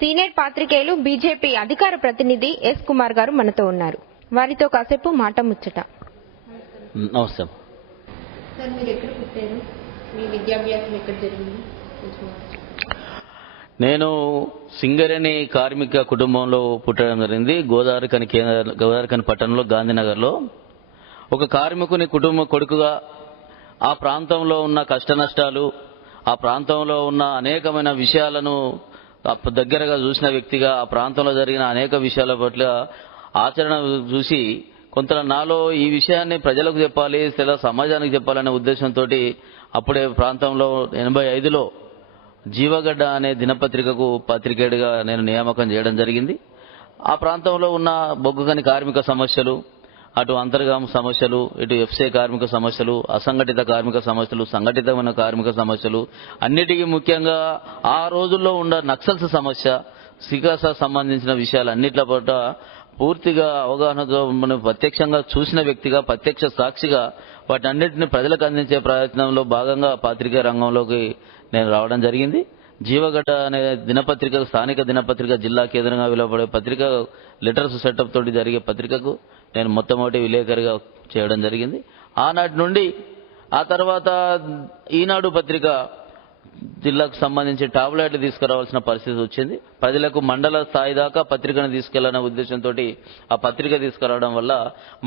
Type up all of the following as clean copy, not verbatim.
Senior పాత్రికేయులు BJP అధికార ప్రతినిధి ఎస్ కుమార్ గారు మనతో ఉన్నారు. వారితో కాసేపు మాట ముచ్చట. నమస్తే సార్, మీరు ఎక్కడ పుట్టారు? మీ విద్యాభ్యాసం ఎక్కడ జరిగింది? నేను సింగరేణి కార్మిక కుటుంబంలో పుట్టడం జరిగింది. గోదావరిఖని పట్టణంలో గాంధీనగర్లో ఒక కార్మికుని కుటుంబ కొడుకుగా ఆ ప్రాంతంలో ఉన్న కష్ట నష్టాలు, ఆ ప్రాంతంలో ఉన్న అనేకమైన విషయాలను దగ్గరగా చూసిన వ్యక్తిగా, ఆ ప్రాంతంలో జరిగిన అనేక విషయాల పట్ల ఆచరణ చూసి కొంత నాలో ఈ విషయాన్ని ప్రజలకు చెప్పాలి, లేదా సమాజానికి చెప్పాలనే ఉద్దేశంతో అప్పుడే ప్రాంతంలో 85లో జీవగడ్డ అనే దినపత్రికకు పత్రికేయుడిగా నేను నియామకం చేయడం జరిగింది. ఆ ప్రాంతంలో ఉన్న బొగ్గుగని కార్మిక సమస్యలు, అటు అంతర్గామ సమస్యలు, ఇటు ఎఫ్సీ కార్మిక సమస్యలు, అసంఘటిత కార్మిక సమస్యలు, సంఘటితమైన కార్మిక సమస్యలు, అన్నిటికీ ముఖ్యంగా ఆ రోజుల్లో ఉన్న నక్సల్స్ సమస్య, సికాస సంబంధించిన విషయాలు అన్నిట్ల పట్ల పూర్తిగా అవగాహనతో మనం ప్రత్యక్షంగా చూసిన వ్యక్తిగా, ప్రత్యక్ష సాక్షిగా వాటన్నిటిని ప్రజలకు అందించే ప్రయత్నంలో భాగంగా పాత్రికేయ రంగంలోకి నేను రావడం జరిగింది. జీవగడ్డ అనే దినపత్రిక, స్థానిక దినపత్రిక, జిల్లా కేంద్రంగా విలువబడే పత్రిక, లెటర్స్ సెటప్ తోటి జరిగే పత్రికకు నేను మొట్టమొదటి విలేకరిగా చేయడం జరిగింది. ఆనాటి నుండి ఆ తర్వాత ఈనాడు పత్రిక జిల్లాకు సంబంధించి టాబ్లెట్లు తీసుకురావాల్సిన పరిస్థితి వచ్చింది. ప్రజలకు మండల స్థాయి దాకా పత్రికను తీసుకెళ్లనే ఉద్దేశంతో ఆ పత్రిక తీసుకురావడం వల్ల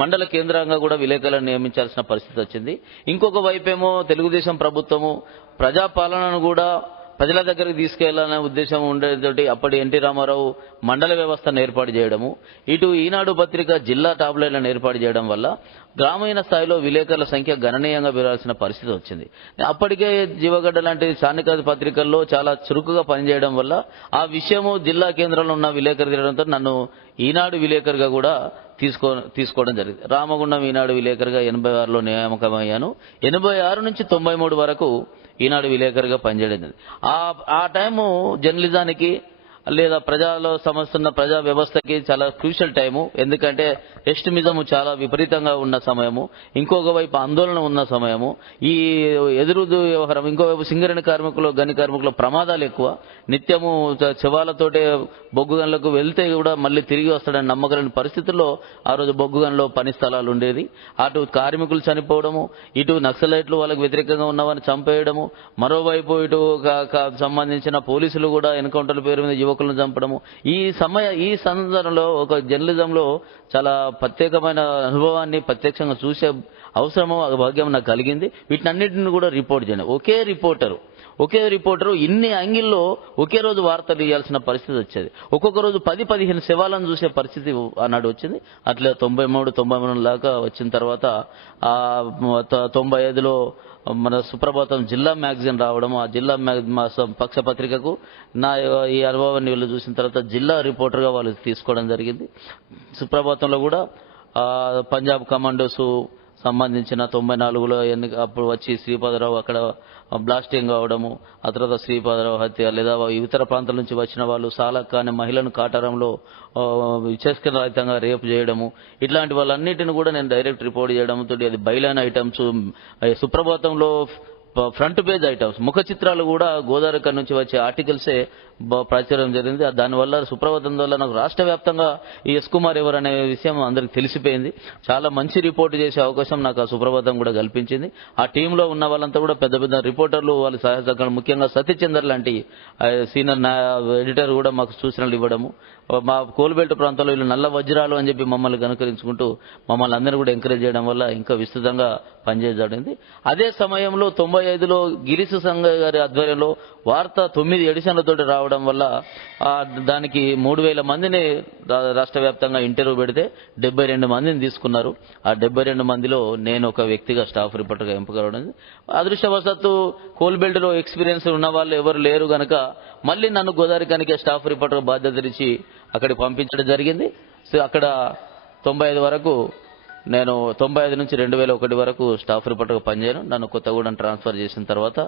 మండల కేంద్రంగా కూడా విలేకరులను నియమించాల్సిన పరిస్థితి వచ్చింది. ఇంకొక వైపేమో తెలుగుదేశం ప్రభుత్వము ప్రజాపాలనను కూడా ప్రజల దగ్గరికి తీసుకెళ్లాలనే ఉద్దేశం ఉండేతోటి అప్పటి ఎన్టీ రామారావు మండల వ్యవస్థను ఏర్పాటు చేయడము, ఇటు ఈనాడు పత్రిక జిల్లా టాబ్లెట్లను ఏర్పాటు చేయడం వల్ల గ్రామీణ స్థాయిలో విలేకరుల సంఖ్య గణనీయంగా పెరగాల్సిన పరిస్థితి వచ్చింది. అప్పటికే జీవగడ్డ లాంటి స్థానిక పత్రికల్లో చాలా చురుకుగా పనిచేయడం వల్ల ఆ విషయము జిల్లా కేంద్రంలో ఉన్న విలేకరు తిరగడంతో నన్ను ఈనాడు విలేకరుగా కూడా తీసుకోవడం జరిగింది. రామగుండం ఈనాడు విలేకరుగా 86లో నియామకమయ్యాను. 86 నుంచి 93 వరకు ఈనాడు విలేకరుగా పనిచేయడం. ఆ టైము జర్నలిజానికి లేదా ప్రజల్లో సమస్తున్న ప్రజా వ్యవస్థకి చాలా క్రూషియల్ టైము. ఎందుకంటే ఎస్టిమిజము చాలా విపరీతంగా ఉన్న సమయము, ఇంకొక వైపు ఆందోళన ఉన్న సమయము, ఈ ఎదురు వ్యవహారం, ఇంకోవైపు సింగరేణి కార్మికులు, గని కార్మికుల ప్రమాదాలు ఎక్కువ. నిత్యము శవాలతోటే బొగ్గు గనులకు వెళ్తే కూడా మళ్ళీ తిరిగి వస్తాడని నమ్మకలేని పరిస్థితుల్లో ఆ రోజు బొగ్గు గనులో పని స్థలాలు ఉండేది. అటు కార్మికులు చనిపోవడము, ఇటు నక్సలైట్లు వాళ్ళకు వ్యతిరేకంగా ఉన్నవారిని చంపేయడము, మరోవైపు ఇటు సంబంధించిన పోలీసులు కూడా ఎన్కౌంటర్ల పేరు మీద యువకులను చంపడము. ఈ సందర్భంలో ఒక జర్నలిజంలో చాలా ప్రత్యేకమైన అనుభవాన్ని ప్రత్యక్షంగా చూసే అవసరము, భాగ్యం నాకు కలిగింది. వీటినన్నింటిని కూడా రిపోర్ట్ చేయండి. ఒకే రిపోర్టరు ఇన్ని యాంగిల్లో ఒకే రోజు వార్తలు ఇవ్వాల్సిన పరిస్థితి వచ్చేది. ఒక్కొక్క రోజు 10-15 శవాలను చూసే పరిస్థితి ఆనాడు వచ్చింది. అట్లా 93 దాకా వచ్చిన తర్వాత 95లో మన సుప్రభాతం జిల్లా మ్యాగజైన్ రావడం, ఆ జిల్లా పక్ష పత్రికకు నా ఈ అనుభవాన్ని వీళ్ళు చూసిన తర్వాత జిల్లా రిపోర్టర్గా వాళ్ళు తీసుకోవడం జరిగింది. సుప్రభాతంలో కూడా పంజాబ్ కమాండోస్ సంబంధించిన 94లో అప్పుడు వచ్చి శ్రీపాదరావు అక్కడ బ్లాస్టింగ్ అవడము, ఆ తర్వాత శ్రీపాదరావు హత్య, లేదా ఇతర ప్రాంతాల నుంచి వచ్చిన వాళ్ళు సాలక్ అనే మహిళను కాటారంలో విచక్షణరహితంగా రేపు చేయడము, ఇట్లాంటి వాళ్ళన్నిటిని కూడా నేను డైరెక్ట్ రిపోర్ట్ చేయడంతో అది బైలైన్ ఐటమ్స్, సుప్రభాతంలో ఫ్రంట్ పేజ్ ఐటమ్స్, ముఖ చిత్రాలు కూడా గోదావరిఖని నుంచి వచ్చే ఆర్టికల్సే ప్రచురం జరిగింది. దానివల్ల సుప్రభాతం వల్ల నాకు రాష్ట్ర వ్యాప్తంగా ఈ ఎస్ కుమార్ ఎవరు అనే విషయం అందరికి తెలిసిపోయింది. చాలా మంచి రిపోర్ట్ చేసే అవకాశం నాకు ఆ సుప్రభాతం కూడా కల్పించింది. ఆ టీంలో ఉన్న వాళ్ళంతా కూడా పెద్ద పెద్ద రిపోర్టర్లు, వాళ్ళ సహాయ ముఖ్యంగా సత్యచందర్ లాంటి సీనియర్ ఎడిటర్ కూడా మాకు సూచనలు ఇవ్వడము, మా కోల్బెల్ట్ ప్రాంతంలో వీళ్ళు నల్ల వజ్రాలు అని చెప్పి మమ్మల్ని కనుకరించుకుంటూ మమ్మల్ని అందరూ కూడా ఎంకరేజ్ చేయడం వల్ల ఇంకా విస్తృతంగా పనిచేయబడింది. అదే సమయంలో 95లో గిరీశ్ సంఘ గారి ఆధ్వర్యంలో వార్త 9 ఎడిషన్లతో రావడం వల్ల దానికి 3000 మందిని రాష్ట్ర వ్యాప్తంగా ఇంటర్వ్యూ పెడితే 72 మందిని తీసుకున్నారు. ఆ 72 మందిలో నేను ఒక వ్యక్తిగా స్టాఫ్ రిపోర్టర్గా ఎంపిక కావడం. అదృష్టవశాత్తు కోల్బెల్ట్లో ఎక్స్పీరియన్స్ ఉన్న వాళ్ళు ఎవరు లేరు గనక మళ్ళీ నన్ను గోదావరిఖనికి స్టాఫ్ రిపోర్టర్ బాధ్యత ఇచ్చి అక్కడికి పంపించడం జరిగింది. సో అక్కడ 95 వరకు నేను 95 నుంచి 2001 వరకు స్టాఫ్ రిపోర్టర్గా పనిచేయను. నన్ను కొత్తగూడెం ట్రాన్స్ఫర్ చేసిన తర్వాత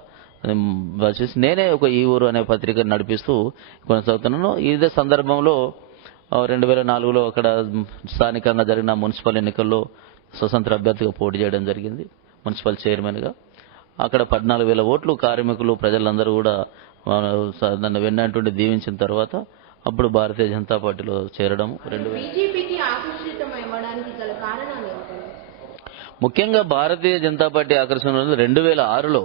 నేనే ఒక ఈ ఊరు అనే పత్రిక నడిపిస్తూ కొనసాగుతున్నాను. ఇదే సందర్భంలో 2004లో అక్కడ స్థానికంగా జరిగిన మున్సిపల్ ఎన్నికల్లో స్వతంత్ర అభ్యర్థిగా పోటీ చేయడం జరిగింది, మున్సిపల్ చైర్మన్గా. అక్కడ 14,000 ఓట్లు కార్మికులు ప్రజలందరూ కూడా నన్ను వెన్నంటుండి దీవించిన తర్వాత అప్పుడు భారతీయ జనతా పార్టీలో చేరడం. బీజేపీకి ఆకర్షితం అవ్వడానికి గల కారణాలు ఏంటి? ముఖ్యంగా భారతీయ జనతా పార్టీ ఆకర్షణ 2006లో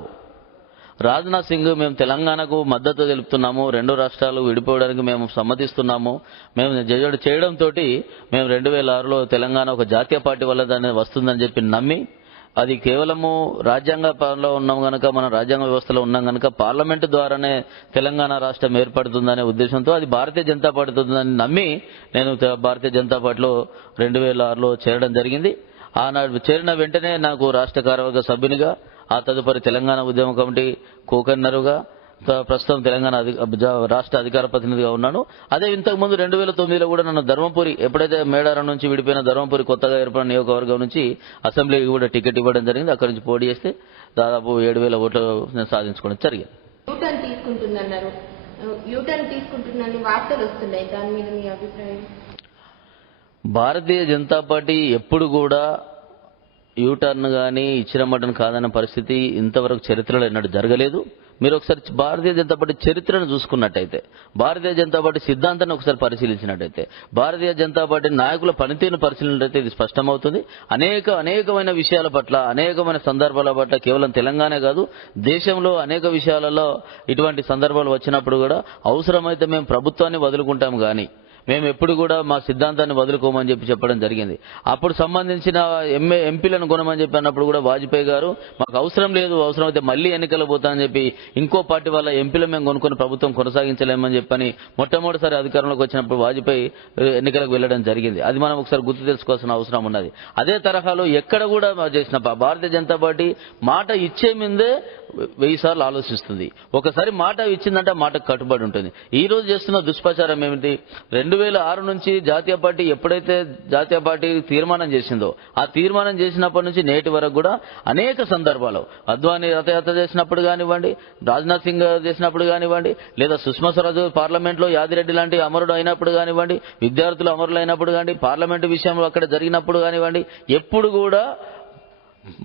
రాజ్నాథ్ సింగ్ మేము తెలంగాణకు మద్దతు తెలుపుతున్నాము, రెండు రాష్ట్రాలు విడిపోవడానికి మేము సమ్మతిస్తున్నాము, మేము చేయడంతో మేము 2006లో తెలంగాణ ఒక జాతీయ పార్టీ వల్ల దాన్ని వస్తుందని చెప్పి నమ్మి, అది కేవలము రాజ్యాంగంలో ఉన్నాం కనుక, మనం రాజ్యాంగ వ్యవస్థలో ఉన్నాం కనుక పార్లమెంటు ద్వారానే తెలంగాణ రాష్ట్రం ఏర్పడుతుందనే ఉద్దేశంతో అది భారతీయ జనతా పార్టీ ఉందని నమ్మి నేను భారతీయ జనతా పార్టీలో 2006లో చేరడం జరిగింది. ఆనాడు చేరిన వెంటనే నాకు రాష్ట్ర కార్యవర్గ సభ్యునిగా, ఆ తదుపరి తెలంగాణ ఉద్యమ కమిటీ కోకన్నరుగా, ప్రస్తుతం తెలంగాణ రాష్ట్ర అధికార ప్రతినిధిగా ఉన్నాను. అదే ఇంతకుముందు 2009లో కూడా నన్ను ధర్మపురి, ఎప్పుడైతే మేడారం నుంచి విడిపోయిన ధర్మపురి కొత్తగా ఏర్పడిన నియోజకవర్గం నుంచి అసెంబ్లీకి కూడా టికెట్ ఇవ్వడం జరిగింది. అక్కడి నుంచి పోటీ చేస్తే దాదాపు 7,000 ఓట్లు నేను సాధించుకోవడం జరిగింది. యూటర్న్ తీసుకుంటున్నారని వార్తలు వస్తున్నాయి, దాని మీద మీ అభిప్రాయం? భారతీయ జనతా పార్టీ ఎప్పుడు కూడా యూటర్న్ కానీ ఇచ్చిన మటన్ కాదన్న పరిస్థితి ఇంతవరకు చరిత్రలో ఎన్నడూ జరగలేదు. మీరు ఒకసారి భారతీయ జనతా పార్టీ చరిత్రను చూసుకున్నట్టయితే, భారతీయ జనతా పార్టీ సిద్ధాంతాన్ని ఒకసారి పరిశీలించినట్టయితే, భారతీయ జనతా పార్టీ నాయకుల పనితీరును పరిశీలించినట్టయితే ఇది స్పష్టమవుతుంది. అనేకమైన విషయాల పట్ల, అనేకమైన సందర్భాల పట్ల, కేవలం తెలంగాణ కాదు దేశంలో అనేక విషయాలలో ఇటువంటి సందర్భాలు వచ్చినప్పుడు కూడా అవసరమైతే మేము ప్రభుత్వాన్ని వదులుకుంటాం కానీ మేము ఎప్పుడు కూడా మా సిద్ధాంతాన్ని వదులుకోమని చెప్పడం జరిగింది. అప్పుడు సంబంధించిన ఎంపీలను కొనమని చెప్పి అన్నప్పుడు కూడా వాజ్పేయి గారు మాకు అవసరం లేదు, అవసరమైతే మళ్ళీ ఎన్నికలు పోతామని చెప్పి ఇంకో పార్టీ వల్ల ఎంపీలు మేము కొనుక్కొని ప్రభుత్వం కొనసాగించలేమని చెప్పని మొట్టమొదటిసారి అధికారంలోకి వచ్చినప్పుడు వాజ్పేయి ఎన్నికలకు వెళ్లడం జరిగింది. అది మనం ఒకసారి గుర్తు తెలుసుకోవాల్సిన అవసరం ఉన్నది. అదే తరహాలో ఎక్కడ కూడా చేసిన భారతీయ జనతా పార్టీ మాట ఇచ్చే ముందే 1000 సార్లు ఆలోచిస్తుంది. ఒకసారి మాట ఇచ్చిందంటే మాటకు కట్టుబడి ఉంటుంది. ఈ రోజు చేస్తున్న దుష్ప్రచారం ఏమిటి? 2006 నుంచి జాతీయ పార్టీ ఎప్పుడైతే జాతీయ పార్టీ తీర్మానం చేసిందో, ఆ తీర్మానం చేసినప్పటి నుంచి నేటి వరకు కూడా అనేక సందర్భాలు, అద్వానీ రథయాత్ర చేసినప్పుడు కానివ్వండి, రాజ్నాథ్ సింగ్ చేసినప్పుడు కానివ్వండి, లేదా సుష్మా స్వరాజ్ పార్లమెంట్లో యాదిరెడ్డి లాంటి అమరుడు అయినప్పుడు కానివ్వండి, విద్యార్థులు అమరులు అయినప్పుడు కానీ, పార్లమెంటు విషయంలో అక్కడ జరిగినప్పుడు కానివ్వండి, ఎప్పుడు కూడా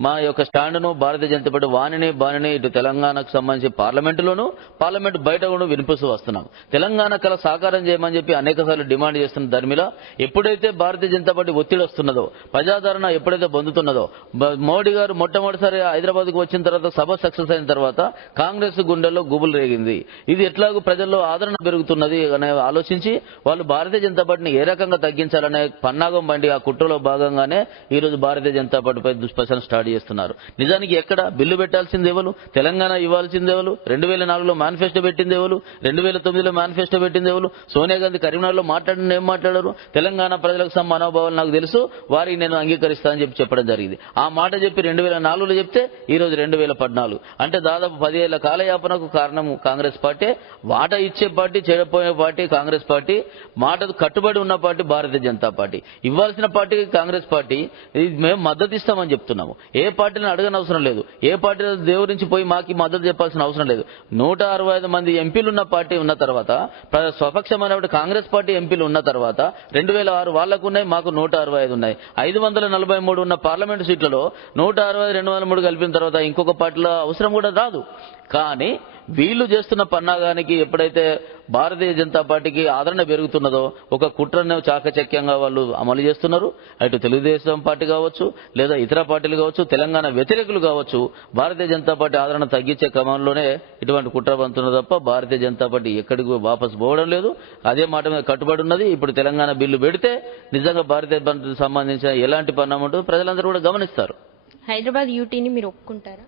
మా యొక్క స్టాండ్ను భారతీయ జనతా పార్టీ బాణిని ఇటు తెలంగాణకు సంబంధించి పార్లమెంటులోనూ, పార్లమెంటు బయట కూడా వినిపిస్తూ వస్తున్నాం. తెలంగాణ కళ సాకారం చేయమని చెప్పి అనేకసార్లు డిమాండ్ చేస్తున్న ధర్మిలా ఎప్పుడైతే భారతీయ జనతా పార్టీ ఒత్తిడి వస్తున్నదో, ప్రజాదరణ ఎప్పుడైతే పొందుతున్నదో, మోడీ గారు మొట్టమొదటిసారి హైదరాబాద్కు వచ్చిన తర్వాత సభ సక్సెస్ అయిన తర్వాత కాంగ్రెస్ గుండెల్లో గుబులు రేగింది. ఇది ఎట్లాగూ ప్రజల్లో ఆదరణ పెరుగుతున్నది అనే ఆలోచించి వాళ్ళు భారతీయ జనతా పార్టీని ఏ రకంగా తగ్గించాలనే పన్నాగం బండి ఆ కుట్రలో భాగంగానే ఈరోజు భారతీయ జనతా పార్టీపై దుష్ప్రచారం స్టార్ట్ చేస్తున్నారు. నిజానికి ఎక్కడ బిల్లు పెట్టాల్సింది ఎవరు? తెలంగాణ ఇవ్వాల్సింది ఎవరు? 2004లో మేనిఫెస్టో పెట్టింది ఎవరు? 2009లో మేనిఫెస్టో పెట్టింది ఎవరు? సోనియా గాంధీ కరీంనగర్లో మాట్లాడిన ఏం మాట్లాడారు? తెలంగాణ ప్రజలకు మనోభావాలు నాకు తెలుసు, వారికి నేను అంగీకరిస్తానని చెప్పడం జరిగింది. ఆ మాట చెప్పి 2004లో చెప్తే ఈరోజు 2014 అంటే దాదాపు 10 ఏళ్ల కాలయాపనకు కారణం కాంగ్రెస్ పార్టీ. మాట ఇచ్చే పార్టీ, చెడిపోయే పార్టీ కాంగ్రెస్ పార్టీ, మాటకు కట్టుబడి ఉన్న పార్టీ భారతీయ జనతా పార్టీ. ఇవ్వాల్సిన పార్టీ కాంగ్రెస్ పార్టీ. మేము మద్దతు ఇస్తామని చెప్తున్నాము. ఏ పార్టీని అడగనవసరం లేదు, ఏ పార్టీ దేవుడి నుంచి పోయి మాకు మద్దతు చెప్పాల్సిన అవసరం లేదు. 165 మంది ఎంపీలు ఉన్న పార్టీ ఉన్న తర్వాత, స్వపక్షమైన కాంగ్రెస్ పార్టీ ఎంపీలు ఉన్న తర్వాత 2006 వాళ్లకు ఉన్నాయి, మాకు 165 ఉన్నాయి. 543 ఉన్న పార్లమెంటు సీట్లలో 160, 203 కలిపిన తర్వాత ఇంకొక పార్టీలో అవసరం కూడా రాదు. కానీ వీళ్ళు చేస్తున్న పన్నాగానికి ఎప్పుడైతే భారతీయ జనతా పార్టీకి ఆదరణ పెరుగుతున్నదో, ఒక కుట్రను చాకచక్యంగా వాళ్ళు అమలు చేస్తున్నారు. అటు తెలుగుదేశం పార్టీ కావచ్చు, లేదా ఇతర పార్టీలు కావచ్చు, తెలంగాణ వ్యతిరేకులు కావచ్చు, భారతీయ జనతా పార్టీ ఆదరణ తగ్గించే క్రమంలోనే ఇటువంటి కుట్ర పంతున్నది తప్ప భారతీయ జనతా పార్టీ ఎక్కడికి వాపసు పోవడం లేదు. అదే మాట మీద కట్టుబడి ఉన్నది. ఇప్పుడు తెలంగాణ బిల్లు పెడితే నిజంగా భారతీయ జనతాకు సంబంధించిన ఎలాంటి పరిణామం ఉంటుందో ప్రజలందరూ కూడా గమనిస్తారు. హైదరాబాద్ యూటీని మీరు ఒప్పుకుంటారా?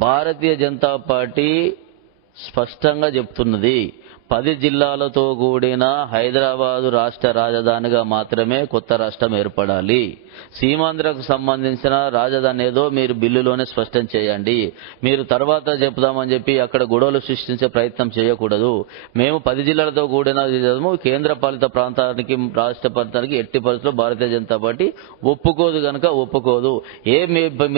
భారతీయ జనతా పార్టీ స్పష్టంగా చెప్తున్నది, 10 జిల్లాలతో కూడిన హైదరాబాదు రాష్ట్ర రాజధానిగా మాత్రమే కొత్త రాష్ట్రం ఏర్పడాలి. సీమాంధ్రకు సంబంధించిన రాజధాని ఏదో మీరు బిల్లులోనే స్పష్టం చేయండి. మీరు తర్వాత చెప్దామని చెప్పి అక్కడ గొడవలు సృష్టించే ప్రయత్నం చేయకూడదు. మేము 10 జిల్లాలతో కూడిన కేంద్ర పాలిత ప్రాంతానికి, రాష్ట్ర ప్రాంతానికి ఎట్టి పరిస్థితుల్లో భారతీయ జనతా పార్టీ ఒప్పుకోదు. కనుక ఒప్పుకోదు.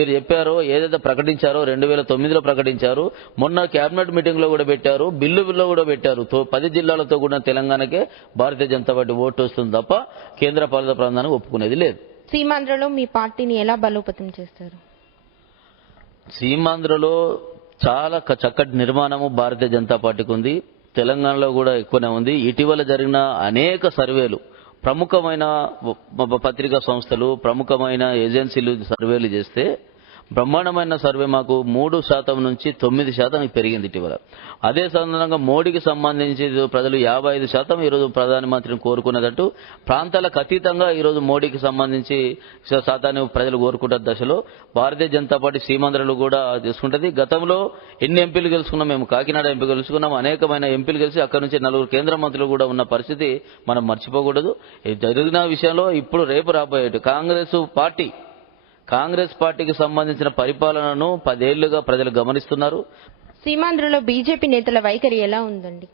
మీరు చెప్పారో, ఏదైతే ప్రకటించారో 2009లో ప్రకటించారు, మొన్న కేబినెట్ మీటింగ్ లో కూడా పెట్టారు, బిల్లులో కూడా పెట్టారు. 10 జిల్లాలతో కూడిన తెలంగాణకే భారతీయ జనతా పార్టీ ఓటు వస్తుంది తప్ప కేంద్ర పాలిత ప్రాంతానికి ఒప్పుకునేది లేదు. సీమాంధ్రలో మీ పార్టీని ఎలా బలోపేతం చేస్తారు? సీమాంధ్రలో చాలా చక్కటి నిర్మాణము భారతీయ జనతా పార్టీకి ఉంది. తెలంగాణలో కూడా ఎక్కువనే ఉంది. ఇటీవల జరిగిన అనేక సర్వేలు, ప్రముఖమైన పత్రికా సంస్థలు, ప్రముఖమైన ఏజెన్సీలు సర్వేలు చేస్తే బ్రహ్మాండమైన సర్వే మాకు 3% నుంచి 9% పెరిగింది ఇటీవల. అదే సందర్భంగా మోడీకి సంబంధించి ప్రజలు 55% ఈరోజు ప్రధానమంత్రిని కోరుకునేటట్టు, ప్రాంతాలకు అతీతంగా ఈరోజు మోడీకి సంబంధించి శాతాన్ని ప్రజలు కోరుకుంటున్న దశలో భారతీయ జనతా పార్టీ సీమాంధ్రలు కూడా తీసుకుంటుంది. గతంలో ఎన్ని ఎంపీలు గెలుచుకున్నాం, మేము కాకినాడ ఎంపీ గెలుచుకున్నాం, అనేకమైన ఎంపీలు గెలిచి అక్కడి నుంచి 4 కేంద్ర మంత్రులు కూడా ఉన్న పరిస్థితి మనం మర్చిపోకూడదు. జరిగిన విషయంలో ఇప్పుడు రేపు రాబోయేటు కాంగ్రెస్ పార్టీకి సంబంధించిన పరిపాలనను 10 ఏళ్లుగా ప్రజలు గమనిస్తున్నారు. సీమాంధ్రలో బీజేపీ నేతల వైఖరి ఎలా ఉందండి?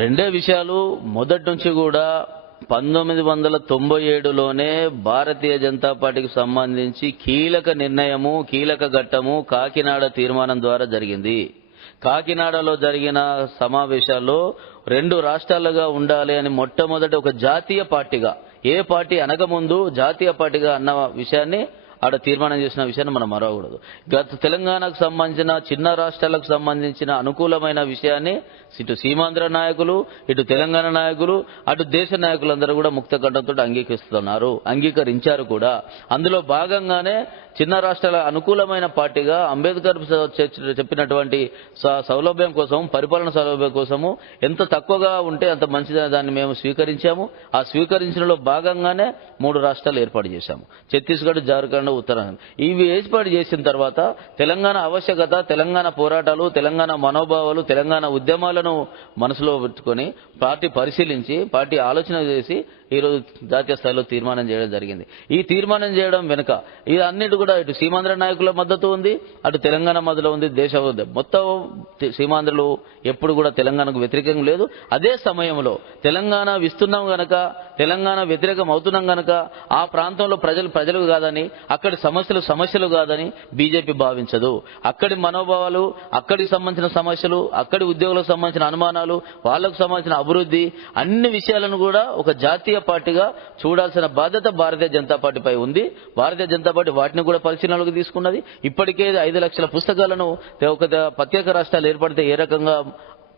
రెండే విషయాలు. మొదటి నుంచి కూడా 1997లోనే భారతీయ జనతా పార్టీకి సంబంధించి కీలక నిర్ణయము, కీలక ఘట్టము కాకినాడ తీర్మానం ద్వారా జరిగింది. కాకినాడలో జరిగిన సమావేశాల్లో 2 రాష్ట్రాలుగా ఉండాలి అని మొట్టమొదటి ఒక జాతీయ పార్టీగా, ఏ పార్టీ అనకముందు జాతీయ పార్టీగా అన్న విషయాన్ని ఆడ తీర్మానం చేసిన విషయాన్ని మనం మరవకూడదు. గత తెలంగాణకు సంబంధించిన చిన్న రాష్ట్రాలకు సంబంధించిన అనుకూలమైన విషయాన్ని ఇటు సీమాంధ్ర నాయకులు, ఇటు తెలంగాణ నాయకులు, అటు దేశ నాయకులందరూ కూడా ముక్త కంఠంతో అంగీకరించారు కూడా. అందులో భాగంగానే చిన్న రాష్ట్రాల అనుకూలమైన పార్టీగా అంబేద్కర్ చెప్పినటువంటి సౌలభ్యం కోసం, పరిపాలన సౌలభ్యం కోసము ఎంత తక్కువగా ఉంటే అంత మంచిదని దాన్ని మేము స్వీకరించాము. ఆ స్వీకరించడంలో భాగంగానే 3 రాష్ట్రాలు ఏర్పాటు చేశాము, ఛత్తీస్గఢ్, జార్ఖండ్, ఉత్తరాఖండ్. ఇవి ఏర్పాటు చేసిన తర్వాత తెలంగాణ ఆవశ్యకత, తెలంగాణ పోరాటాలు, తెలంగాణ మనోభావాలు, తెలంగాణ ఉద్యమాలను మనసులో పెట్టుకొని పార్టీ పరిశీలించి, పార్టీ ఆలోచన చేసి ఈరోజు జాతీయ స్థాయిలో తీర్మానం చేయడం జరిగింది. ఈ తీర్మానం చేయడం వెనుక ఇది అన్నిటి కూడా ఇటు సీమాంధ్ర నాయకుల మద్దతు ఉంది, అటు తెలంగాణ మద్దతు ఉంది, దేశ మొత్తం సీమాంధ్రలు ఎప్పుడు కూడా తెలంగాణకు వ్యతిరేకం లేదు. అదే సమయంలో తెలంగాణ విస్తున్నాం గనక, తెలంగాణ వ్యతిరేకం అవుతున్నాం గనక ఆ ప్రాంతంలో ప్రజలు కాదని, అక్కడి సమస్యలు కాదని బీజేపీ భావించదు. అక్కడి మనోభావాలు, అక్కడికి సంబంధించిన సమస్యలు, అక్కడి ఉద్యోగులకు సంబంధించిన అనుమానాలు, వాళ్లకు సంబంధించిన అభివృద్ధి, అన్ని విషయాలను కూడా ఒక జాతీయ పార్టీగా చూడాల్సిన బాధ్యత భారతీయ జనతా పార్టీపై ఉంది. భారతీయ జనతా పార్టీ వాటిని కూడా పరిశీలనలోకి తీసుకున్నది. ఇప్పటికే 5 లక్షల పుస్తకాలను ఒక ప్రత్యేక రాష్ట్రాలు ఏర్పడితే ఏ రకంగా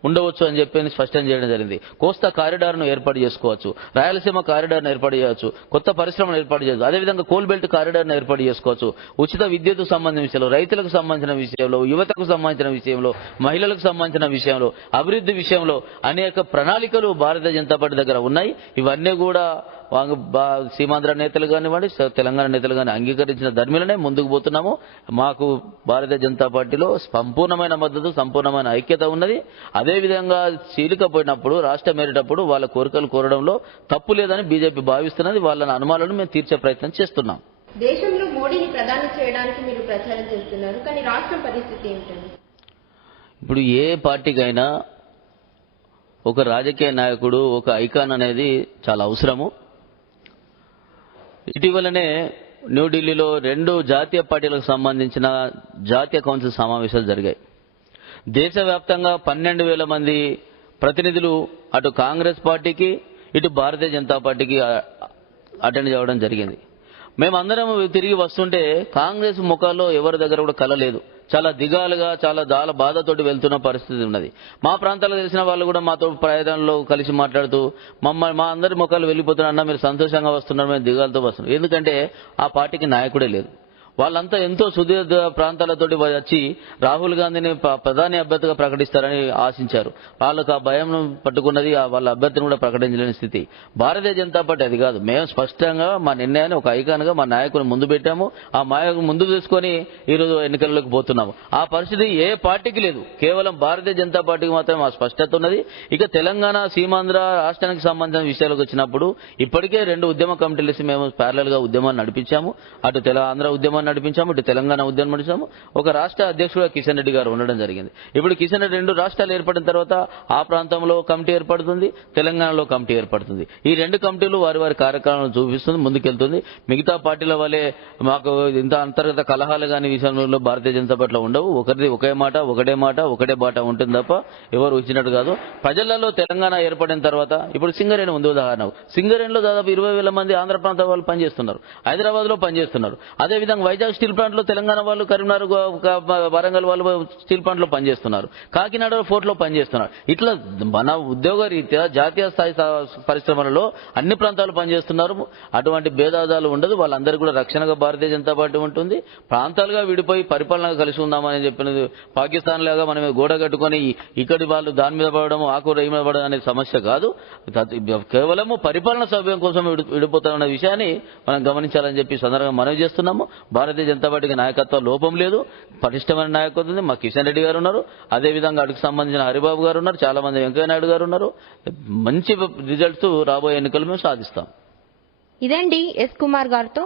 ఉండవచ్చు అని చెప్పి స్పష్టం చేయడం జరిగింది. కోస్తా కారిడార్ను ఏర్పాటు చేసుకోవచ్చు, రాయలసీమ కారిడార్ను ఏర్పాటు చేయవచ్చు, కొత్త పరిశ్రమను ఏర్పాటు చేయవచ్చు, అదేవిధంగా కోల్ బెల్ట్ కారిడార్ను ఏర్పాటు చేసుకోవచ్చు, ఉచిత విద్యుత్ సంబంధించిన విషయంలో, రైతులకు సంబంధించిన విషయంలో, యువతకు సంబంధించిన విషయంలో, మహిళలకు సంబంధించిన విషయంలో, అభివృద్ధి విషయంలో అనేక ప్రణాళికలు భారతీయ జనతా పార్టీ దగ్గర ఉన్నాయి. ఇవన్నీ కూడా సీమాంధ్ర నేతలు కానివ్వండి, తెలంగాణ నేతలు కానీ అంగీకరించిన ధర్మిలనే ముందుకు పోతున్నాము. మాకు భారతీయ జనతా పార్టీలో సంపూర్ణమైన మద్దతు, సంపూర్ణమైన ఐక్యత ఉన్నది. అదేవిధంగా చీలికపోయినప్పుడు, రాష్ట్రం ఏరేటప్పుడు వాళ్ళ కోరికలు కోరడంలో తప్పు లేదని బీజేపీ భావిస్తున్నది. వాళ్ళ అనుమానాలను మేము తీర్చే ప్రయత్నం చేస్తున్నాం. దేశంలో మోడీని ప్రధాని చేయడానికి మీరు ప్రచారం చేస్తున్నారు, కానీ రాష్ట్రం పరిస్థితి ఏమిటండి? ఇప్పుడు ఏ పార్టీకైనా ఒక రాజకీయ నాయకుడు, ఒక ఐకాన్ అనేది చాలా అవసరము. ఇటీవలనే న్యూఢిల్లీలో 2 జాతీయ పార్టీలకు సంబంధించిన జాతీయ కౌన్సిల్ సమావేశాలు జరిగాయి. దేశవ్యాప్తంగా 12,000 మంది ప్రతినిధులు అటు కాంగ్రెస్ పార్టీకి, ఇటు భారతీయ జనతా పార్టీకి అటెండ్ చేయడం జరిగింది. మేమందరం తిరిగి వస్తుంటే కాంగ్రెస్ ముఖాల్లో ఎవరి దగ్గర కూడా కళ లేదు. చాలా దిగాలుగా, చాలా బాధతోటి వెళ్తున్న పరిస్థితి ఉన్నది. మా ప్రాంతాలకు తెలిసిన వాళ్ళు కూడా మాతో ప్రయాణంలో కలిసి మాట్లాడుతూ మా అందరి ముఖాలు వెళ్ళిపోతున్నా, అన్న మీరు సంతోషంగా వస్తున్నారు, మేము దిగాలతో వస్తున్నాం. ఎందుకంటే ఆ పార్టీకి నాయకుడే లేదు. వాళ్ళంతా ఎంతో సుదీర్ఘ ప్రాంతాలతోటి వచ్చి రాహుల్ గాంధీని ప్రధాని అభ్యర్థిగా ప్రకటిస్తారని ఆశించారు. వాళ్ళకు ఆ భయం పట్టుకున్నది, వాళ్ళ అభ్యర్థిని కూడా ప్రకటించలేని స్థితి. భారతీయ జనతా పార్టీ అది కాదు. మేము స్పష్టంగా మా నిర్ణయాన్ని ఒక ఐకాన్గా మా నాయకుని ముందు పెట్టాము. ఆ నాయకుని ముందు తీసుకొని ఈరోజు ఎన్నికల్లోకి పోతున్నాము. ఆ పరిస్థితి ఏ పార్టీకి లేదు, కేవలం భారతీయ జనతా పార్టీకి మాత్రమే ఆ స్పష్టత ఉన్నది. ఇక తెలంగాణ, సీమాంధ్ర రాష్ట్రానికి సంబంధించిన విషయాలకు వచ్చినప్పుడు ఇప్పటికే 2 ఉద్యమ కమిటీలు వేసి మేము ప్యారలల్ గా ఉద్యమాన్ని నడిపించాము. అటు ఆంధ్ర ఉద్యమాన్ని నడిపించాము, ఇటు తెలంగాణ ఉద్యమం నడిచాము. ఒక రాష్ట్ర అధ్యక్షుడుగా కిషన్ రెడ్డి గారు ఉండడం జరిగింది. ఇప్పుడు కిషన్ రెడ్డి 2 రాష్ట్రాలు ఏర్పడిన తర్వాత ఆ ప్రాంతంలో కమిటీ ఏర్పడుతుంది, తెలంగాణలో కమిటీ ఏర్పడుతుంది. ఈ 2 కమిటీలు వారి కార్యక్రమాలను చూపిస్తుంది, ముందుకెళ్తుంది. మిగతా పార్టీల వల్లే మాకు ఇంత అంతర్గత కలహాలు కానీ విషయంలో భారతీయ జనతా పార్టీలో ఉండవు. ఒకటే మాట, ఒకటే బాట ఉంటుంది తప్ప ఎవరు ఇచ్చినట్టు కాదు. ప్రజలలో తెలంగాణ ఏర్పడిన తర్వాత ఇప్పుడు సింగరేణి ఉంది ఉదాహరణ. సింగరేణిలో దాదాపు 20,000 మంది ఆంధ్ర ప్రాంత వాళ్ళు పనిచేస్తున్నారు, హైదరాబాద్ లో పనిచేస్తున్నారు. అదేవిధంగా వైజాగ్ స్టీల్ ప్లాంట్ లో తెలంగాణ వాళ్ళు, కరీంనగర్, వరంగల్ వాళ్ళు స్టీల్ ప్లాంట్ లో పనిచేస్తున్నారు, కాకినాడ ఫోర్ట్ లో పనిచేస్తున్నారు. ఇట్లా మన ఉద్యోగ రీత్యా జాతీయ స్థాయి పరిశ్రమలలో అన్ని ప్రాంతాలు పనిచేస్తున్నారు. అటువంటి భేదాదాలు ఉండదు. వాళ్ళందరికీ కూడా రక్షణగా భారతీయ జనతా పార్టీ ఉంటుంది. ప్రాంతాలుగా విడిపోయి పరిపాలనగా కలిసి ఉందామని చెప్పినది పాకిస్తాన్ లాగా మనం గోడ కట్టుకొని ఇక్కడి వాళ్ళు దాని మీద పడడం, ఆకూర ఈ మీద పడడం అనే సమస్య కాదు. కేవలము పరిపాలన సౌభ్యం కోసం విడిపోతామన్న విషయాన్ని మనం గమనించాలని చెప్పి సందర్భంగా మనవి చేస్తున్నాము. భారతీయ జనతా పార్టీకి నాయకత్వ లోపం లేదు, పటిష్టమైన నాయకత్వం ఉంది. మా కిషన్ రెడ్డి గారు ఉన్నారు, అదేవిధంగా అడుగు సంబంధించిన హరిబాబు గారు ఉన్నారు, చాలా మంది వెంకయ్య నాయుడు గారు ఉన్నారు. మంచి రిజల్ట్స్ రాబోయే ఎన్నికలు మేము సాధిస్తాం. ఇదండి ఎస్ కుమార్ గారితో